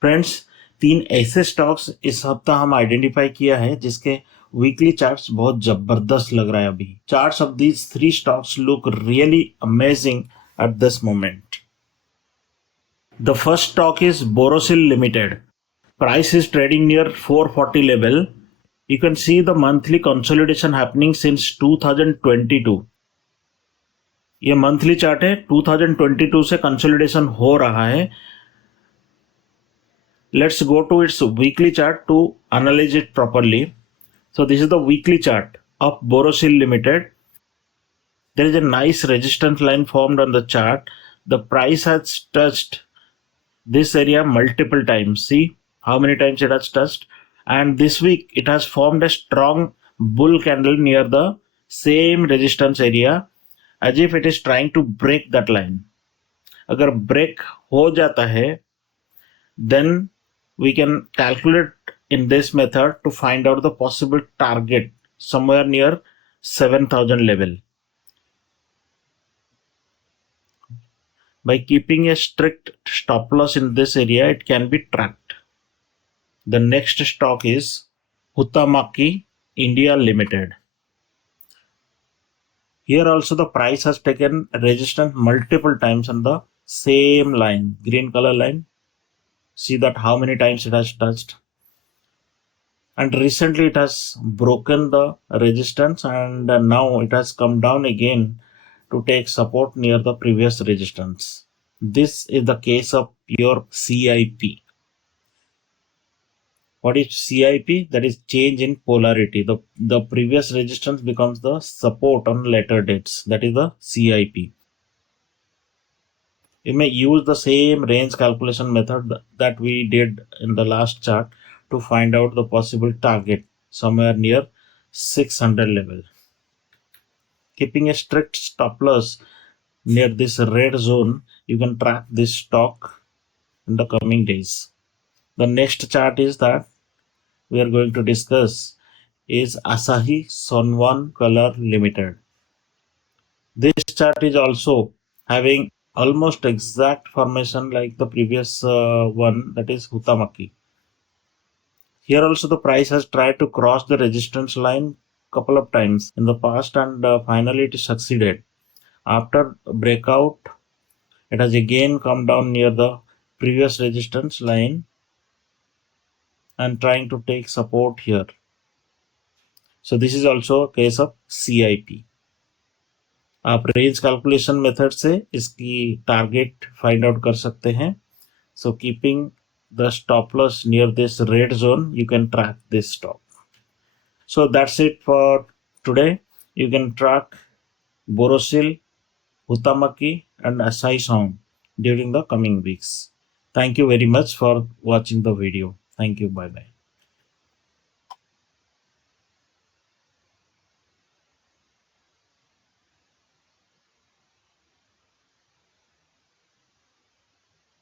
Friends, 3 ऐसे stocks इस हफ्ता हम आइडेंटिफाई किया है जिसके वीकली चार्ट्स बहुत जबरदस्त लग रहा है। अभी charts of these 3 stocks look really amazing at this moment. The first stock is Borosil Ltd. Price is trading near 440 level. You can see the monthly consolidation happening since 2022. ये monthly chart है, 2022 से consolidation हो रहा है. Let's go to its weekly chart to analyze it properly. So this is the weekly chart of Borosil Ltd. There is a nice resistance line formed on the chart. The price has touched this area multiple times. See how many times it has touched, and this week it has formed a strong bull candle near the same resistance area as if it is trying to break that line. अगर break हो जाता है, then we can calculate in this method to find out the possible target somewhere near 7,000 level. By keeping a strict stop loss in this area, it can be tracked. The next stock is HUHTAMAKI India Limited. Here also the price has taken resistance multiple times on the same line, green color line. See that how many times it has touched. And recently it has broken the resistance, and now it has come down again to take support near the previous resistance. This is the case of your CIP. What is CIP? That is change in polarity. The previous resistance becomes the support on later dates. That is the CIP. You may use the same range calculation method that we did in the last chart to find out the possible target somewhere near 600 level. Keeping a strict stop loss near this red zone, you can track this stock in the coming days. The next chart is that we are going to discuss is Asahi Songwon Color Ltd. This chart is also having almost exact formation like the previous one, that is HUHTAMAKI. Here also the price has tried to cross the resistance line couple of times in the past, and finally it succeeded. After breakout, it has again come down near the previous resistance line and trying to take support here. So this is also a case of CIP. आप range calculation method से इसकी target find out कर सकते हैं. So keeping the stop loss near this red zone, you can track this stock. So that's it for today. You can track Borosil, HUHTAMAKI and ASAHISONG during the coming weeks. Thank you very much for watching the video. Thank you. Bye bye.